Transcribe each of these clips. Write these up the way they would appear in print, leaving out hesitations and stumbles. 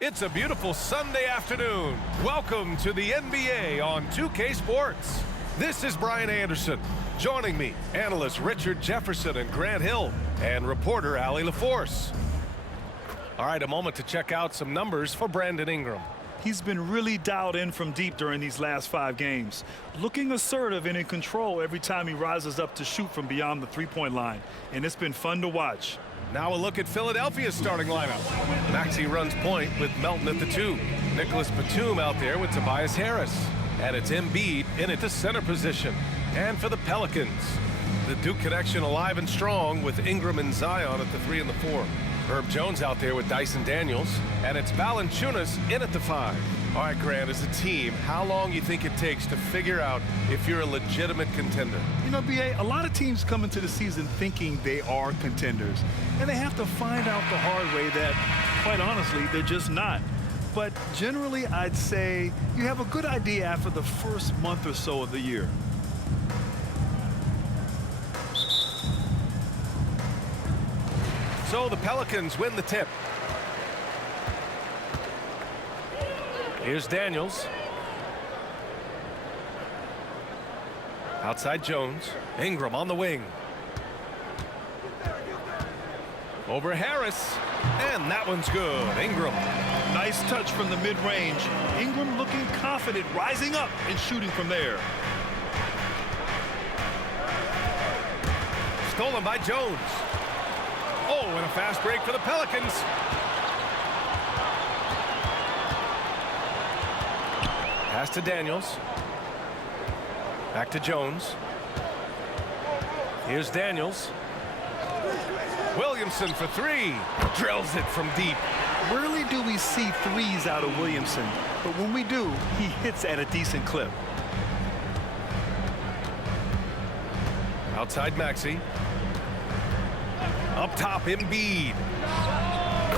It's a beautiful Sunday afternoon. Welcome to the NBA on 2K Sports. This is Brian Anderson. Joining me, analysts Richard Jefferson and Grant Hill, and reporter Allie LaForce. All right, a moment to check out some numbers for Brandon Ingram. He's been really dialed in from deep during these last 5 games. Looking assertive and in control every time he rises up to shoot from beyond the three-point line. And it's been fun to watch. Now a look at Philadelphia's starting lineup. Maxey runs point with Melton at the 2. Nicholas Batum out there with Tobias Harris. And it's Embiid in at the center position. And for the Pelicans, the Duke connection alive and strong with Ingram and Zion at the 3 and the 4. Herb Jones out there with Dyson Daniels. And it's Valanciunas in at the 5. All right, Grant, as a team, how long you think it takes to figure out if you're a legitimate contender? You know, B.A., a lot of teams come into the season thinking they are contenders. And they have to find out the hard way that, quite honestly, they're just not. But generally, I'd say you have a good idea after the first month or so of the year. So the Pelicans win the tip. Here's Daniels. Outside Jones. Ingram on the wing. Over Harris. And that one's good. Ingram. Nice touch from the mid-range. Ingram looking confident, rising up and shooting from there. Stolen by Jones. Oh, and a fast break for the Pelicans. Pass to Daniels. Back to Jones. Here's Daniels. Williamson for 3. Drills it from deep. Rarely do we see threes out of Williamson, but when we do, he hits at a decent clip. Outside Maxey. Up top, Embiid.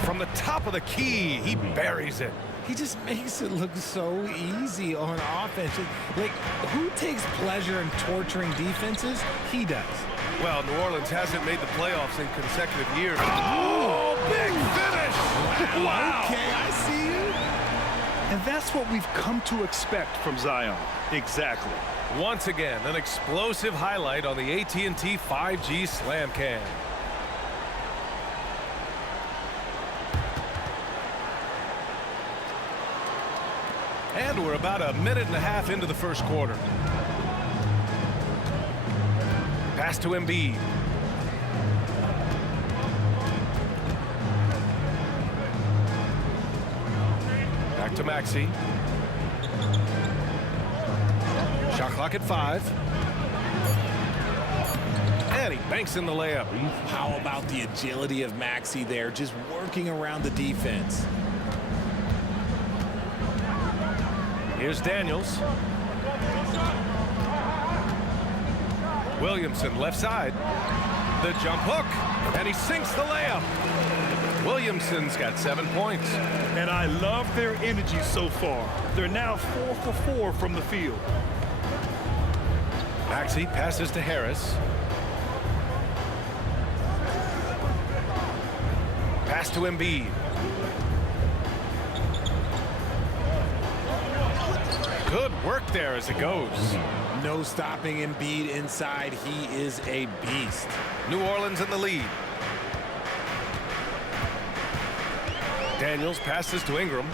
From the top of the key, he buries it. He just makes it look so easy on offense. Like, who takes pleasure in torturing defenses? He does. Well, New Orleans hasn't made the playoffs in consecutive years. Oh, big finish! Wow! Okay, I see you. And that's what we've come to expect from Zion. Exactly. Once again, an explosive highlight on the AT&T 5G Slam Cam. And we're about a minute and a half into the first quarter. Pass to Embiid. Back to Maxey. Shot clock at 5. And he banks in the layup. How about the agility of Maxey there, just working around the defense? Here's Daniels. Williamson left side. The jump hook. And he sinks the layup. Williamson's got 7 points. And I love their energy so far. They're now 4 for 4 from the field. Maxey passes to Harris. Pass to Embiid. Good work there as it goes. No stopping Embiid inside. He is a beast. New Orleans in the lead. Daniels passes to Ingram.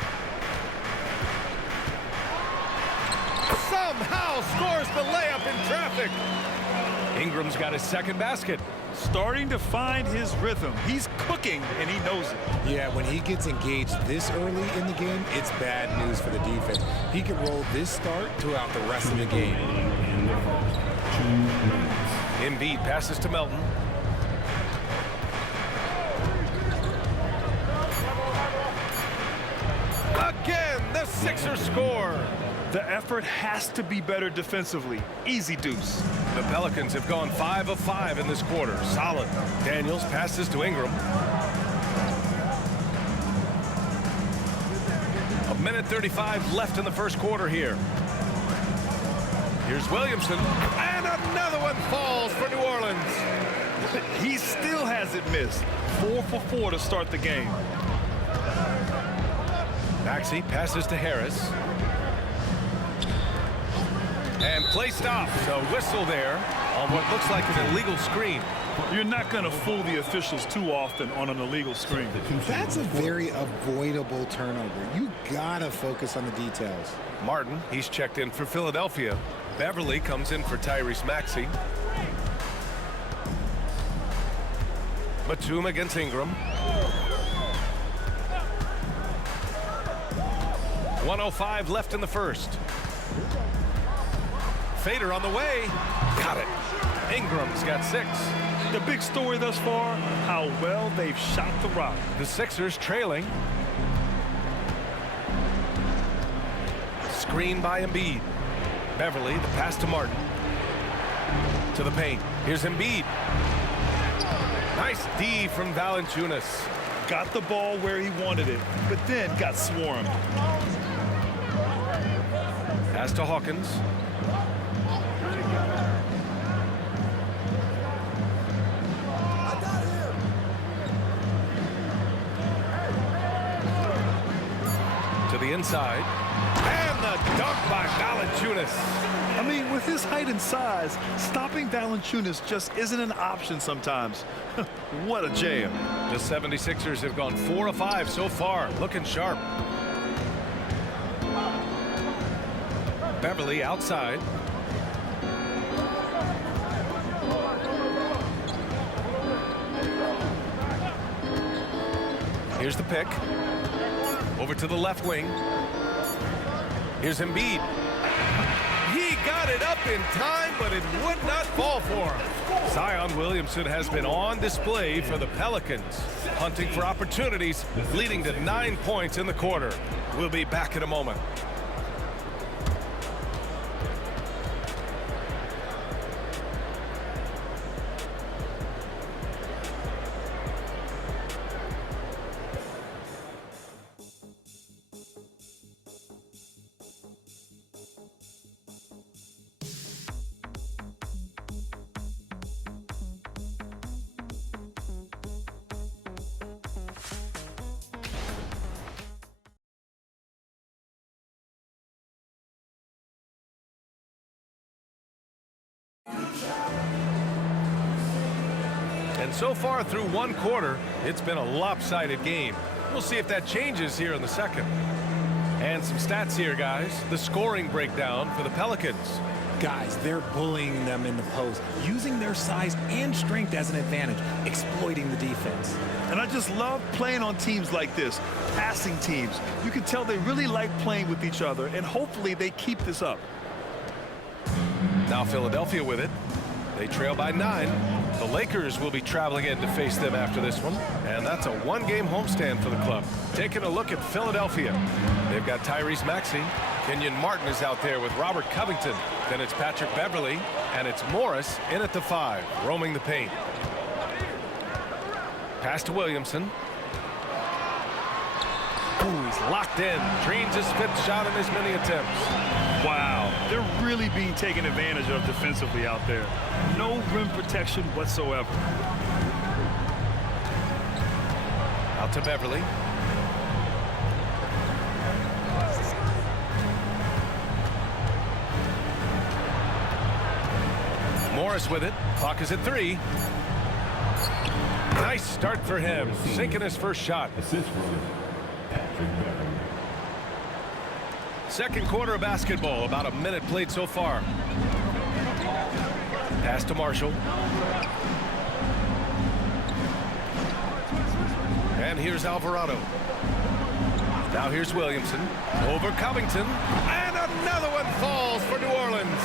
Somehow scores the layup in traffic. Ingram's got his second basket. Starting to find his rhythm. He's cooking, and he knows it. Yeah, when he gets engaged this early in the game, it's bad news for the defense. He can roll this start throughout the rest of the game. Embiid passes to Melton. Again, the Sixers score. The effort has to be better defensively. Easy deuce. The Pelicans have gone 5 of 5 in this quarter. Solid. Daniels passes to Ingram. A minute 35 left in the first quarter here. Here's Williamson. And another one falls for New Orleans. He still hasn't missed. 4 for 4 to start the game. Maxey passes to Harris. And play stops. A whistle there on what looks like an illegal screen. You're not going to fool the officials too often on an illegal screen. That's a very avoidable turnover. You gotta focus on the details. Martin, he's checked in for Philadelphia. Beverly comes in for Tyrese Maxey. Batum against Ingram. 1:05 left in the first. Fader on the way. Got it. Ingram's got 6. The big story thus far, how well they've shot the rock. The Sixers trailing. Screen by Embiid. Beverly, the pass to Martin. To the paint. Here's Embiid. Nice D from Valanciunas. Got the ball where he wanted it, but then got swarmed. Pass to Hawkins. To the inside. And the dunk by Valanciunas. I mean, with his height and size, stopping Valanciunas just isn't an option sometimes. What a jam. The 76ers have gone 4 of 5 so far, looking sharp. Beverly outside. Here's the pick. Over to the left wing. Here's Embiid. He got it up in time, but it would not fall for him. Zion Williamson has been on display for the Pelicans, hunting for opportunities, leading to 9 points in the quarter. We'll be back in a moment. And so far through one quarter, it's been a lopsided game. We'll see if that changes here in the second. And some stats here, guys. The scoring breakdown for the Pelicans. Guys, they're bullying them in the post, using their size and strength as an advantage, exploiting the defense. And I just love playing on teams like this, passing teams. You can tell they really like playing with each other, and hopefully they keep this up. Now Philadelphia with it. They trail by 9. The Lakers will be traveling in to face them after this one. And that's a one-game homestand for the club. Taking a look at Philadelphia. They've got Tyrese Maxey. Kenyon Martin is out there with Robert Covington. Then it's Patrick Beverly. And it's Morris in at the 5, roaming the paint. Pass to Williamson. Ooh, he's locked in. Dreams his 5th shot in as many attempts. Wow, they're really being taken advantage of defensively out there. No rim protection whatsoever. Out to Beverly. Morris with it. Clock is at 3. Nice start for him. Sinking his first shot. Second quarter of basketball. About a minute played so far. Pass to Marshall. And here's Alvarado. Now here's Williamson. Over Covington. And another one falls for New Orleans.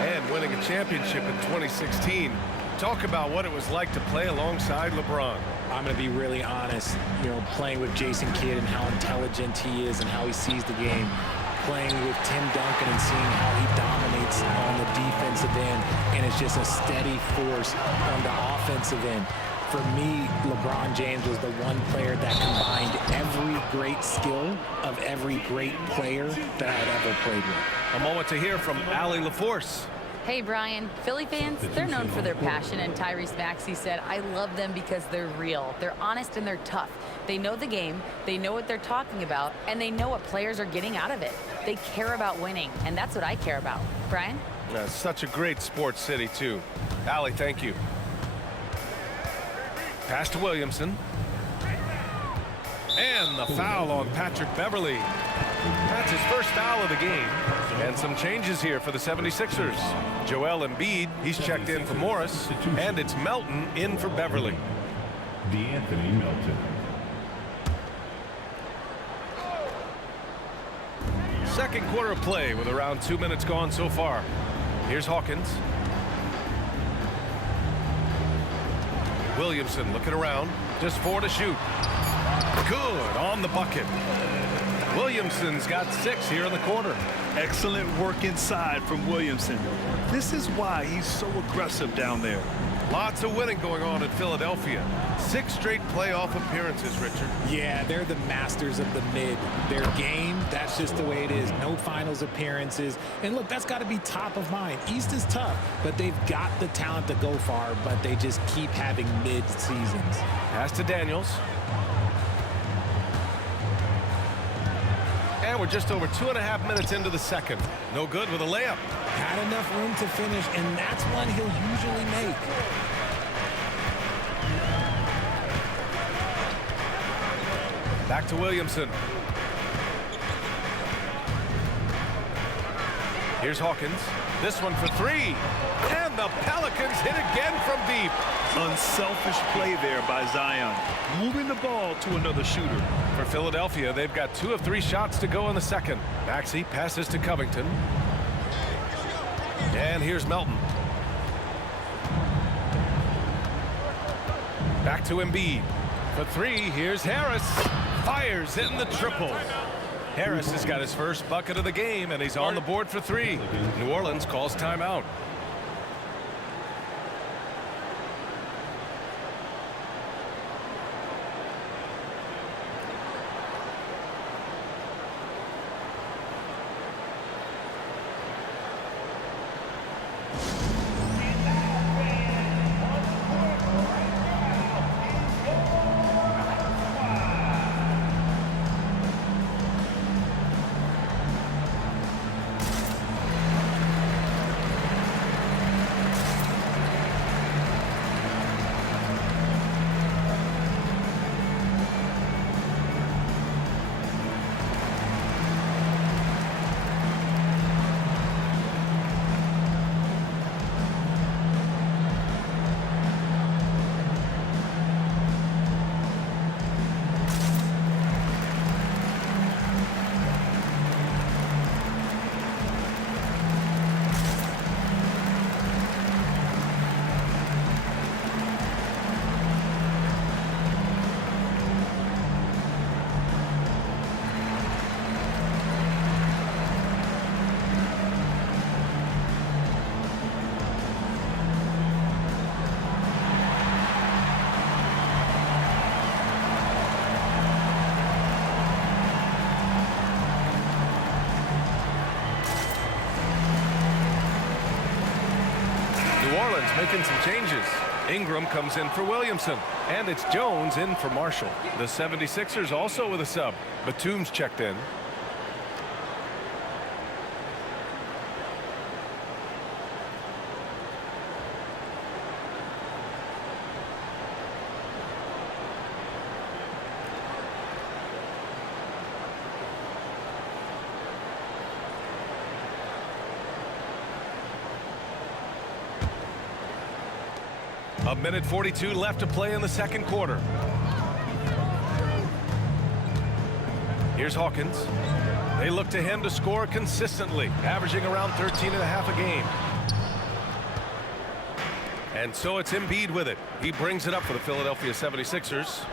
And winning a championship in 2016. Talk about what it was like to play alongside LeBron. I'm going to be really honest, playing with Jason Kidd and how intelligent he is and how he sees the game. Playing with Tim Duncan and seeing how he dominates on the defensive end, and it's just a steady force on the offensive end. For me, LeBron James was the one player that combined every great skill of every great player that I'd ever played with. A moment to hear from Allie LaForce. Hey, Brian. Philly fans, they're known for their passion, and Tyrese Maxey said, I love them because they're real. They're honest and they're tough. They know the game, they know what they're talking about, and they know what players are getting out of it. They care about winning, and that's what I care about. Brian? Such a great sports city, too. Allie, thank you. Pass to Williamson. And the foul on Patrick Beverly. That's his first foul of the game. And some changes here for the 76ers. Joel Embiid, he's checked in for Morris. And it's Melton in for Beverly. D'Anthony Melton. Second quarter of play with around 2 minutes gone so far. Here's Hawkins. Williamson looking around. Just 4 to shoot. Good on the bucket. Williamson's got 6 here in the quarter. Excellent work inside from Williamson. This is why he's so aggressive down there. Lots of winning going on in Philadelphia. 6 straight playoff appearances, Richard. Yeah, they're the masters of the mid. Their game, that's just the way it is. No finals appearances. And look, that's got to be top of mind. East is tough, but they've got the talent to go far, but they just keep having mid seasons. Pass to Daniels. And we're just over 2.5 minutes into the second. No good with a layup. Had enough room to finish, and that's one he'll usually make. Back to Williamson. Here's Hawkins. This one for 3. And the Pelicans hit again from deep. Unselfish play there by Zion. Moving the ball to another shooter. For Philadelphia, they've got 2 of 3 shots to go in the second. Maxey passes to Covington. And here's Melton. Back to Embiid. For 3, here's Harris. Fires in the triple. Harris has got his first bucket of the game, and he's on the board for 3. New Orleans calls timeout. Making some changes. Ingram comes in for Williamson, and it's Jones in for Marshall. The 76ers also with a sub. Batum's checked in. A minute 42 left to play in the second quarter. Here's Hawkins. They look to him to score consistently, averaging around 13.5 a game. And so it's Embiid with it. He brings it up for the Philadelphia 76ers.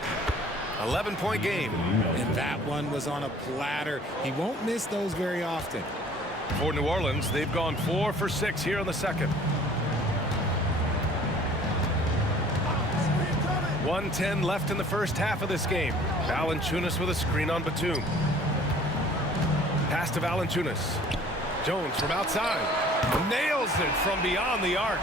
11-point game. And that one was on a platter. He won't miss those very often. For New Orleans, they've gone 4 for 6 here in the second. 1:10 left in the first half of this game. Valanciunas with a screen on Batum. Pass to Valanciunas. Jones from outside. Nails it from beyond the arc.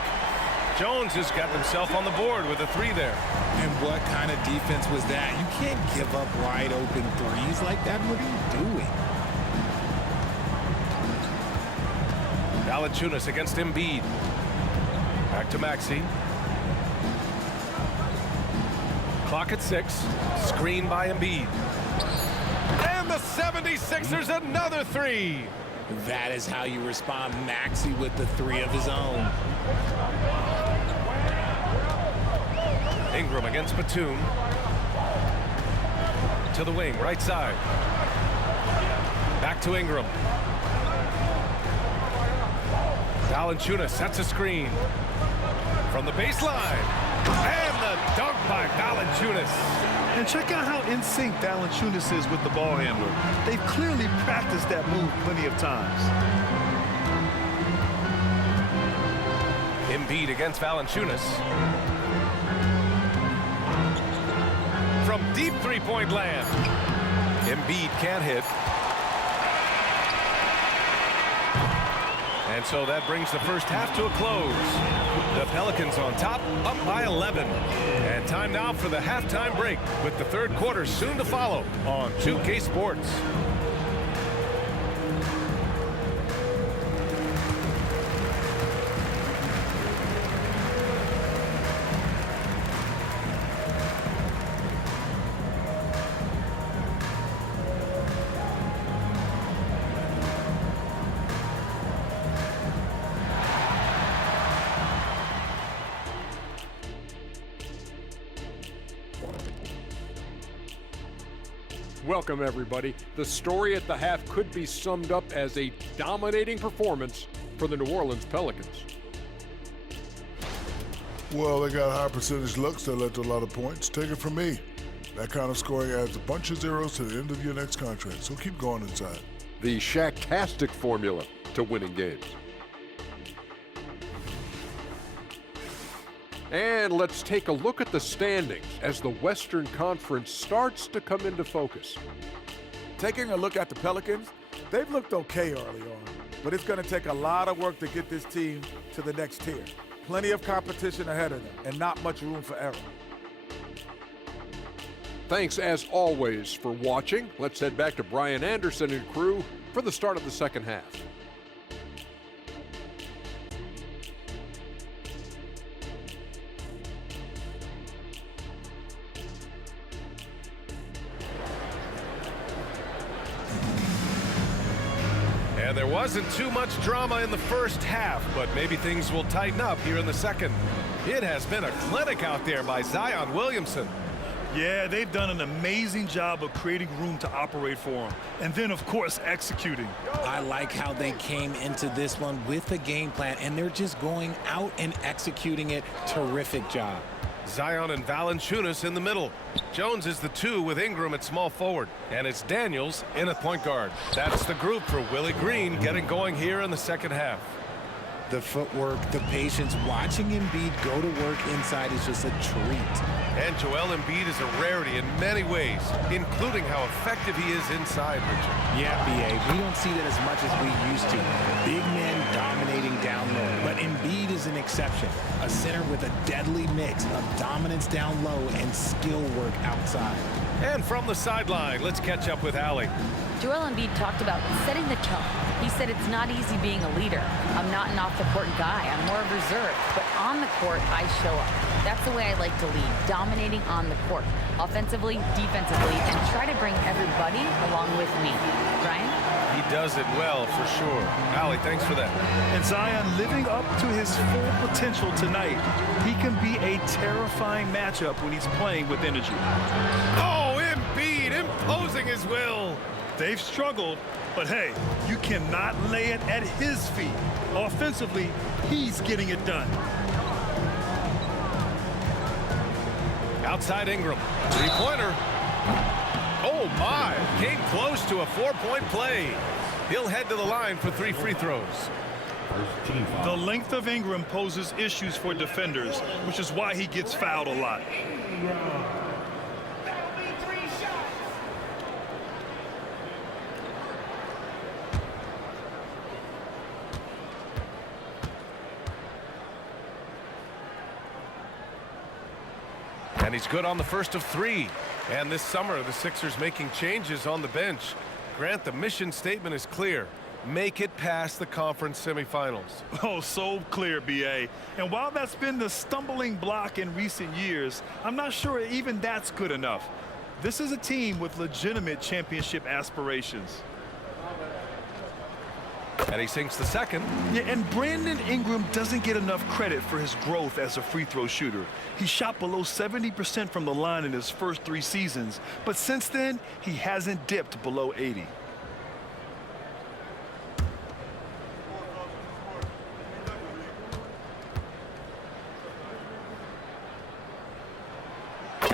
Jones has got himself on the board with a 3 there. And what kind of defense was that? You can't give up wide open threes like that. What are you doing? Valanciunas against Embiid. Back to Maxey. Clock at 6. Screen by Embiid. And the 76ers another 3. That is how you respond. Maxey with the 3 of his own. Ingram against Batum. To the wing, right side. Back to Ingram. Valanciunas sets a screen. From the baseline. And the dunk by Valanciunas. And check out how in sync Valanciunas is with the ball handler. They've clearly practiced that move plenty of times. Embiid against Valanciunas. From deep three-point land. Embiid can't hit. And so that brings the first half to a close. The Pelicans on top, up by 11. And time now for the halftime break, with the third quarter soon to follow on 2K Sports. Welcome, everybody. The story at the half could be summed up as a dominating performance for the New Orleans Pelicans. Well, they got high percentage looks that led to a lot of points. Take it from me. That kind of scoring adds a bunch of zeros to the end of your next contract, so keep going inside. The Shaq-tastic formula to winning games. And let's take a look at the standings as the Western Conference starts to come into focus. Taking a look at the Pelicans, they've looked okay early on, but it's going to take a lot of work to get this team to the next tier. Plenty of competition ahead of them and not much room for error. Thanks as always for watching. Let's head back to Brian Anderson and crew for the start of the second half. And there wasn't too much drama in the first half, but maybe things will tighten up here in the second. It has been a clinic out there by Zion Williamson. Yeah, they've done an amazing job of creating room to operate for him. And then, of course, executing. I like how they came into this one with a game plan, and they're just going out and executing it. Terrific job. Zion and Valanciunas in the middle. Jones is the 2 with Ingram at small forward. And it's Daniels in at point guard. That's the group for Willie Green getting going here in the second half. The footwork, the patience, watching Embiid go to work inside is just a treat. And Joel Embiid is a rarity in many ways, including how effective he is inside, Richard. Yeah, B.A., we don't see that as much as we used to. Big men dominating down low. But Embiid is an exception. A center with a deadly mix of dominance down low and skill work outside. And from the sideline, let's catch up with Allie. Joel Embiid talked about setting the tone. He said it's not easy being a leader. I'm not an off-the-court guy. I'm more reserved. But on the court, I show up. That's the way I like to lead, dominating on the court, offensively, defensively, and try to bring everybody along with me. Ryan? He does it well, for sure. Allie, thanks for that. And Zion living up to his full potential tonight. He can be a terrifying matchup when he's playing with energy. Oh, Embiid imposing his will. They've struggled, but hey, you cannot lay it at his feet. Offensively, he's getting it done. Outside Ingram. Three-pointer. Oh, my. Came close to a 4-point play. He'll head to the line for 3 free throws. First team The foul. length of Ingram poses issues for defenders, which is why he gets fouled a lot. And he's good on the first of 3. And this summer, the Sixers making changes on the bench. Grant, the mission statement is clear. Make it past the conference semifinals. Oh, so clear, B.A. And while that's been the stumbling block in recent years, I'm not sure even that's good enough. This is a team with legitimate championship aspirations. And he sinks the second. Yeah, and Brandon Ingram doesn't get enough credit for his growth as a free throw shooter. He shot below 70% from the line in his first 3 seasons, but since then, he hasn't dipped below 80.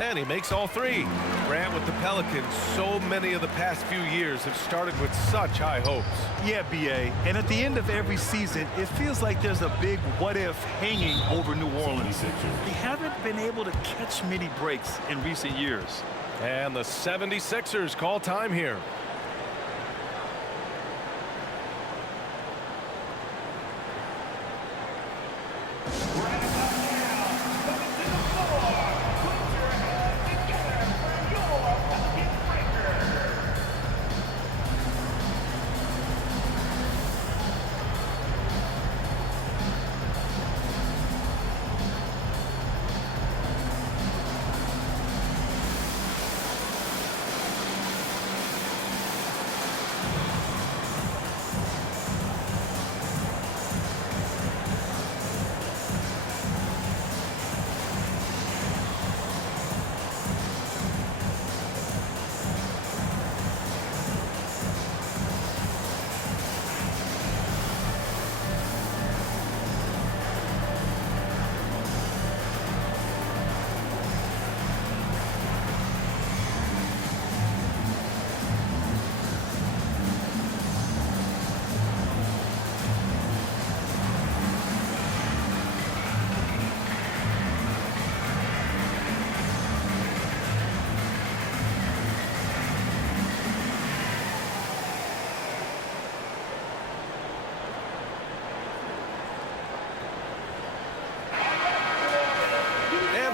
And he makes all 3. Grant, with the Pelicans, so many of the past few years have started with such high hopes. Yeah, B.A. And at the end of every season, it feels like there's a big what-if hanging over New Orleans. They haven't been able to catch many breaks in recent years. And the 76ers call time here.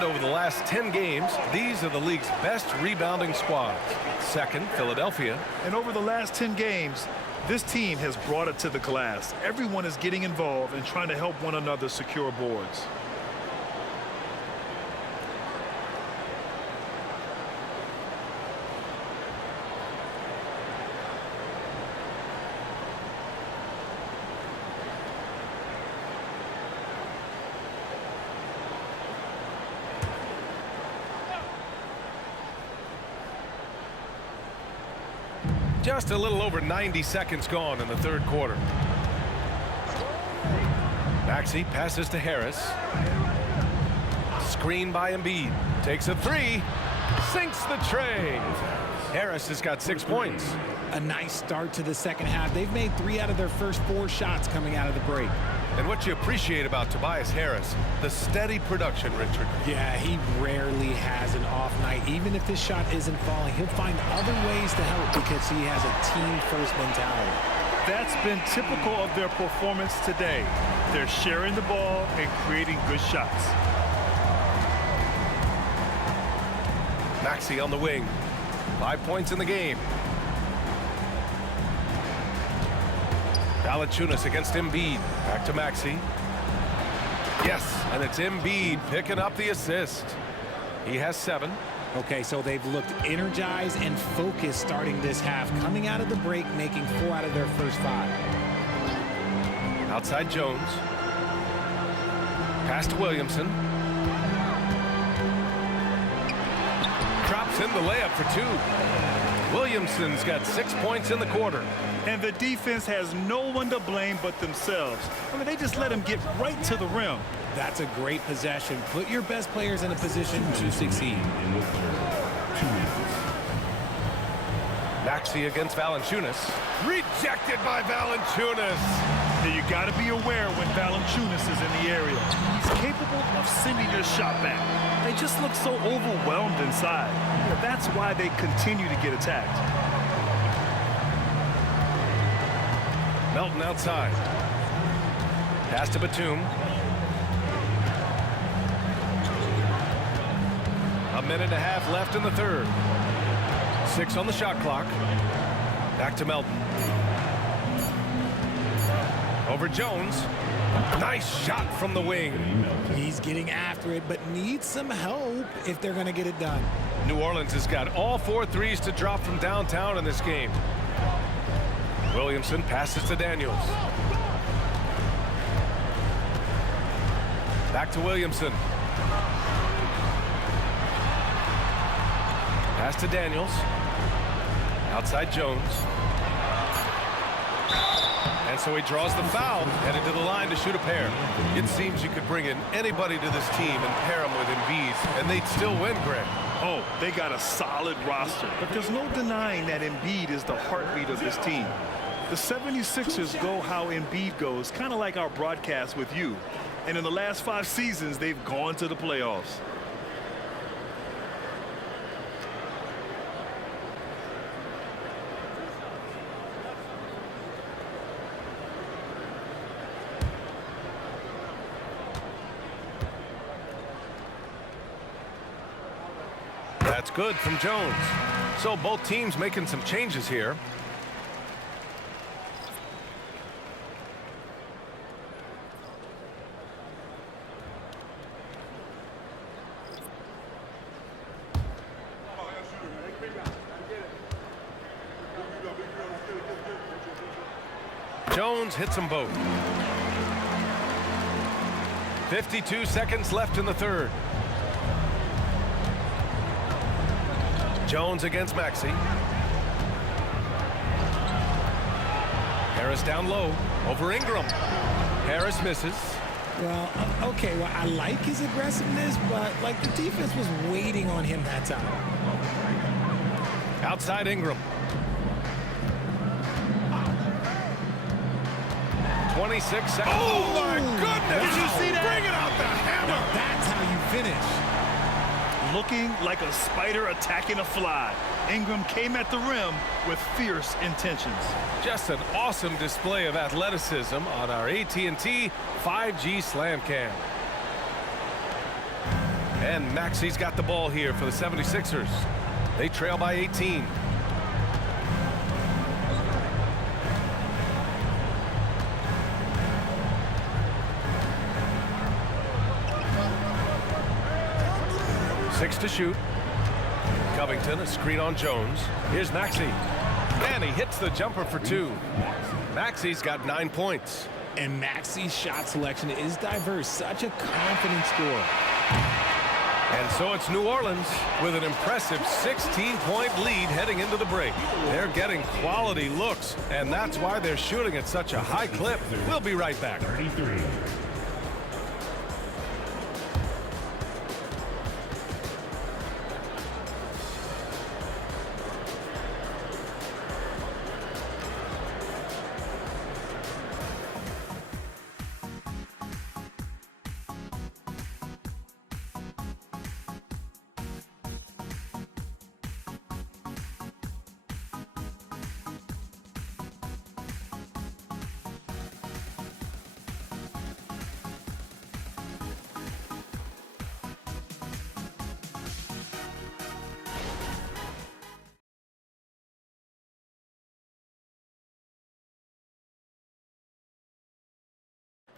Over the last 10 games, these are the league's best rebounding squads. Second, Philadelphia. And over the last 10 games, this team has brought it to the glass. Everyone is getting involved and trying to help one another secure boards. Just a little over 90 seconds gone in the third quarter. Maxey passes to Harris. Screen by Embiid. Takes a 3. Sinks the tray. Harris has got 6 points. A nice start to the second half. They've made 3 out of their first 4 shots coming out of the break. And what you appreciate about Tobias Harris, the steady production, Richard. Yeah, he rarely has an off night. Even if this shot isn't falling, he'll find other ways to help because he has a team-first mentality. That's been typical of their performance today. They're sharing the ball and creating good shots. Maxey on the wing. 5 points in the game. Valanciunas against Embiid. Back to Maxey. Yes, and it's Embiid picking up the assist. He has 7. Okay, so they've looked energized and focused starting this half. Coming out of the break, making 4 out of their first 5. Outside Jones. Pass to Williamson. Drops in the layup for 2. Williamson's got 6 points in the quarter. And the defense has no one to blame but themselves. I mean, they just let him get right to the rim. That's a great possession. Put your best players in a position to succeed. Maxey against Valanciunas. Rejected by Valanciunas. Now you got to be aware when Valanciunas is in the area. He's capable of sending your shot back. They just look so overwhelmed inside. You know, that's why they continue to get attacked. Melton outside. Pass to Batum. A minute and a half left in the third. 6 on the shot clock. Back to Melton. Over Jones. Nice shot from the wing. He's getting after it, but needs some help if they're going to get it done. New Orleans has got all 4 threes to drop from downtown in this game. Williamson passes to Daniels. Back to Williamson. Pass to Daniels. Outside Jones. And so he draws the foul, headed to the line to shoot a pair. It seems you could bring in anybody to this team and pair them with Embiid, and they'd still win, Greg. Oh, they got a solid roster, but there's no denying that Embiid is the heartbeat of this team. The 76ers go how Embiid goes, kind of like our broadcast with you. And in the last 5 seasons, they've gone to the playoffs. That's good from Jones. So both teams making some changes here. Jones hits them both. 52 seconds left in the third. Jones against Maxey. Harris down low over Ingram. Harris misses. Well, okay, well, I like his aggressiveness, but like the defense was waiting on him that time. Outside Ingram. 26 seconds. Oh my goodness! Did you see that? Bringing out the hammer. Now that's how you finish. Looking like a spider attacking a fly. Ingram came at the rim with fierce intentions. Just an awesome display of athleticism on our AT&T 5G Slam Cam. And Maxey's got the ball here for the 76ers. They trail by 18. Six to shoot. Covington, a screen on Jones. Here's Maxey. And he hits the jumper for 2. Maxey's got 9 points. And Maxey's shot selection is diverse. Such a confident scorer. And so it's New Orleans with an impressive 16-point lead heading into the break. They're getting quality looks, and that's why they're shooting at such a high clip. We'll be right back. 33.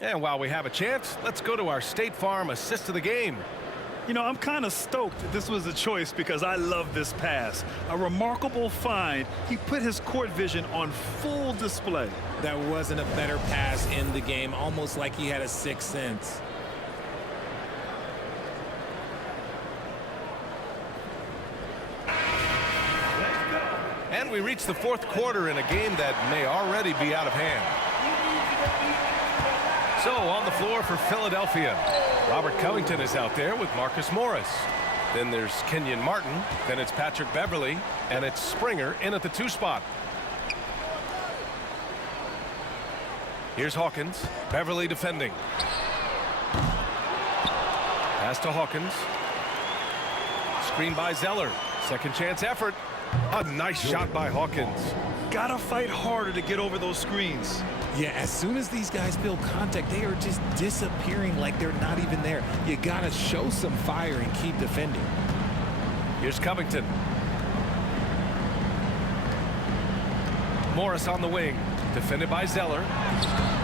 And while we have a chance, let's go to our State Farm assist of the game. You know, I'm kind of stoked that this was a choice because I love this pass. A remarkable find. He put his court vision on full display. There wasn't a better pass in the game, almost like he had a sixth sense. And we reach the fourth quarter in a game that may already be out of hand. So on the floor for Philadelphia, Robert Covington is out there with Marcus Morris. Then there's Kenyon Martin. Then it's Patrick Beverley. And it's Springer in at the 2 spot. Here's Hawkins. Beverley defending. Pass to Hawkins. Screen by Zeller. Second chance effort. A nice shot by Hawkins. Gotta fight harder to get over those screens. Yeah, as soon as these guys feel contact, they are just disappearing like they're not even there. You gotta show some fire and keep defending. Here's Covington. Morris on the wing, defended by Zeller.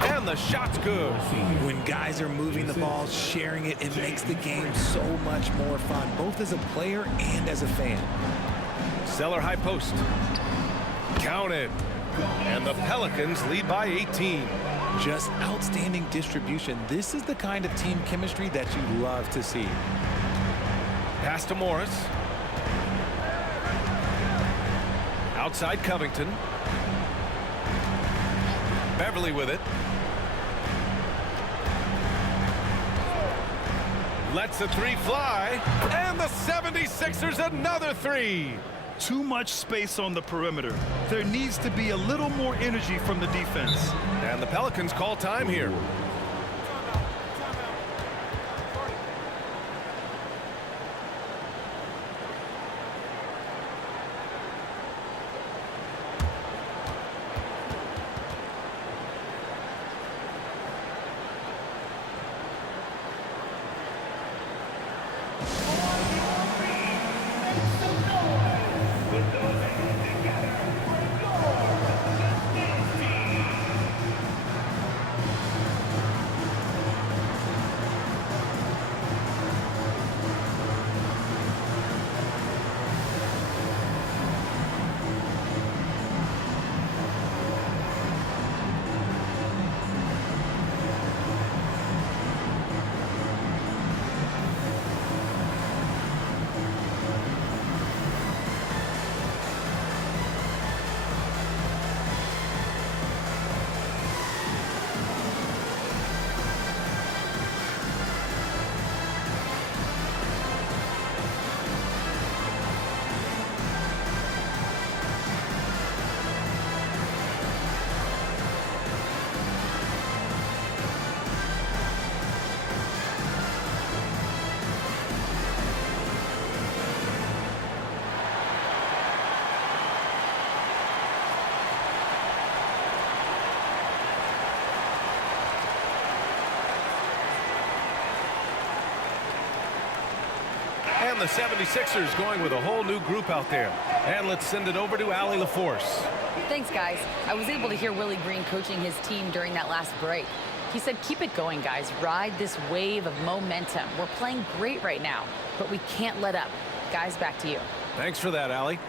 And the shot's good. When guys are moving the ball, sharing it, it makes the game so much more fun, both as a player and as a fan. Zeller high post. Counted. And the Pelicans lead by 18. Just outstanding distribution. This is the kind of team chemistry that you love to see. Pass to Morris. Outside Covington. Beverly with it. Lets the three fly. And the 76ers another three. Too much space on the perimeter. There needs to be a little more energy from the defense. And the Pelicans call time here. And the 76ers going with a whole new group out there. And let's send it over to Allie LaForce. Thanks, guys. I was able to hear Willie Green coaching his team during that last break. He said, keep it going, guys. Ride this wave of momentum. We're playing great right now, but we can't let up. Guys, back to you. Thanks for that, Allie.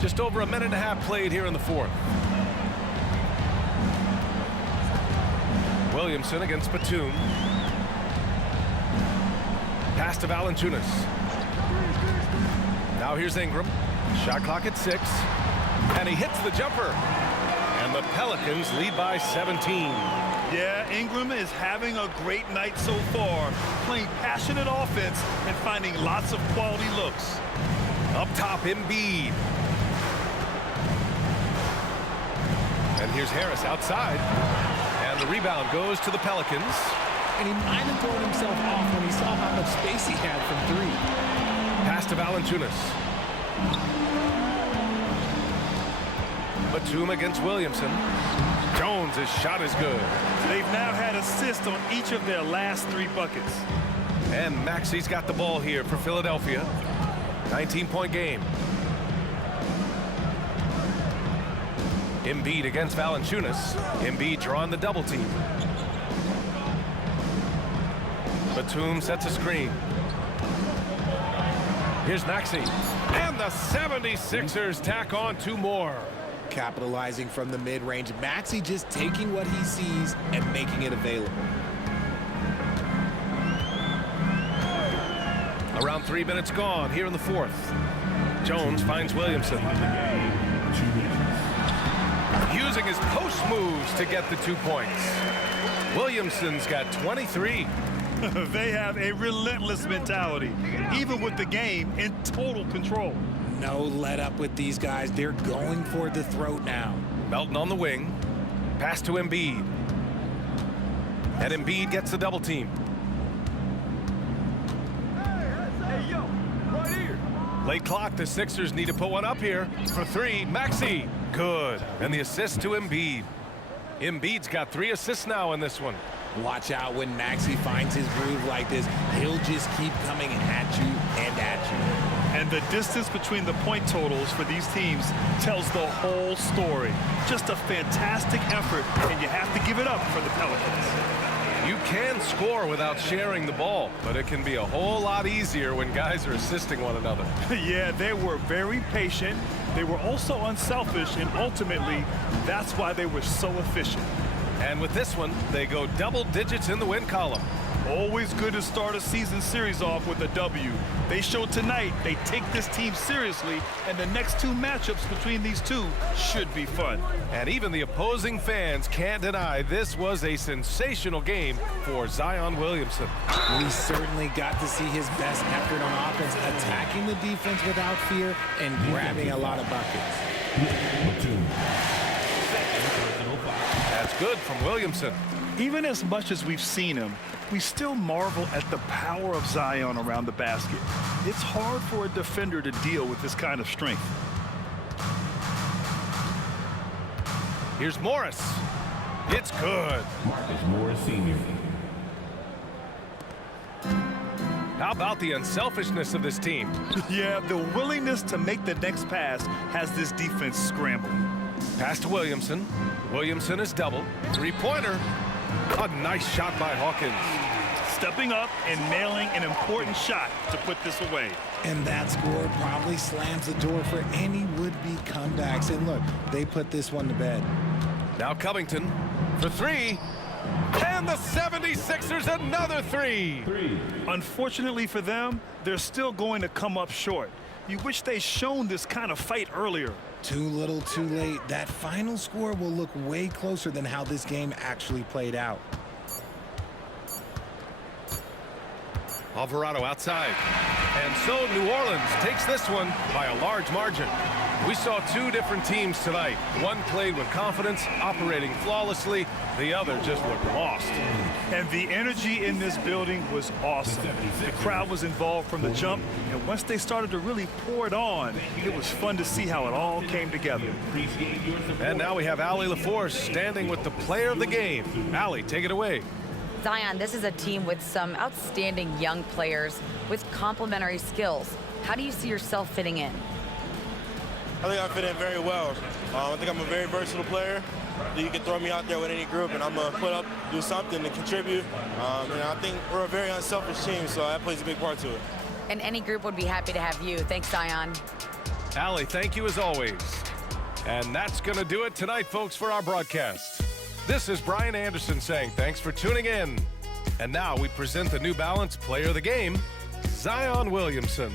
Just over a minute and a half played here in the fourth. Williamson against Batum. Pass to Valanciunas. Now here's Ingram. Shot clock at 6. And he hits the jumper. And the Pelicans lead by 17. Yeah, Ingram is having a great night so far, playing passionate offense and finding lots of quality looks. Up top, Embiid. And here's Harris outside. And the rebound goes to the Pelicans. And he might have thrown himself off when he saw how much space he had from 3. Pass to Valanciunas. Batum against Williamson. Jones' shot is good. They've now had assists on each of their last 3 buckets. And Maxi's got the ball here for Philadelphia. 19-point game. Embiid against Valanciunas. Embiid drawing the double team. Batum sets a screen. Here's Maxey. And the 76ers tack on 2 more. Capitalizing from the mid-range. Maxey just taking what he sees and making it available. Around 3 minutes gone here in the fourth. Jones finds Williamson. Using his post moves to get the 2 points. Williamson's got 23. They have a relentless mentality, even with the game in total control. No let up with these guys. They're going for the throat now. Melton on the wing. Pass to Embiid. And Embiid gets the double team. Hey, yo, right here. Late clock, the Sixers need to put one up here. For three, Maxey. Good. And the assist to Embiid. Embiid's got 3 assists now in this one. Watch out when Maxey finds his groove like this. He'll just keep coming at you and at you. And the distance between the point totals for these teams tells the whole story. Just a fantastic effort, and you have to give it up for the Pelicans. You can score without sharing the ball, but it can be a whole lot easier when guys are assisting one another. Yeah, they were very patient. They were also unselfish, and ultimately, that's why they were so efficient. And with this one, they go double digits in the win column. Always good to start a season series off with a W. They showed tonight they take this team seriously, and the next 2 matchups between these two should be fun. And even the opposing fans can't deny this was a sensational game for Zion Williamson. We certainly got to see his best effort on offense, attacking the defense without fear and grabbing a lot of buckets. That's good from Williamson. Even as much as we've seen him, we still marvel at the power of Zion around the basket. It's hard for a defender to deal with this kind of strength. Here's Morris. It's good. Marcus Morris Sr. How about the unselfishness of this team? Yeah, the willingness to make the next pass has this defense scrambling. Pass to Williamson. Williamson is double. 3-pointer. A nice shot by Hawkins. Stepping up and nailing an important shot to put this away. And that score probably slams the door for any would-be comebacks. And look, they put this one to bed. Now Covington for 3. And the 76ers another 3. Unfortunately for them, they're still going to come up short. You wish they'd shown this kind of fight earlier. Too little, too late. That final score will look way closer than how this game actually played out. Alvarado outside. And so New Orleans takes this one by a large margin. We saw 2 different teams tonight. One played with confidence, operating flawlessly. The other just looked lost. And the energy in this building was awesome. The crowd was involved from the jump, and once they started to really pour it on, it was fun to see how it all came together. And now we have Allie LaForce standing with the player of the game. Allie, take it away. Zion, this is a team with some outstanding young players with complementary skills. How do you see yourself fitting in? I think I fit in very well. I think I'm a very versatile player. You can throw me out there with any group, and I'm going to put up, do something to contribute. And I think we're a very unselfish team, so that plays a big part to it. And any group would be happy to have you. Thanks, Zion. Allie, thank you as always. And that's going to do it tonight, folks, for our broadcast. This is Brian Anderson saying thanks for tuning in. And now we present the New Balance Player of the Game, Zion Williamson.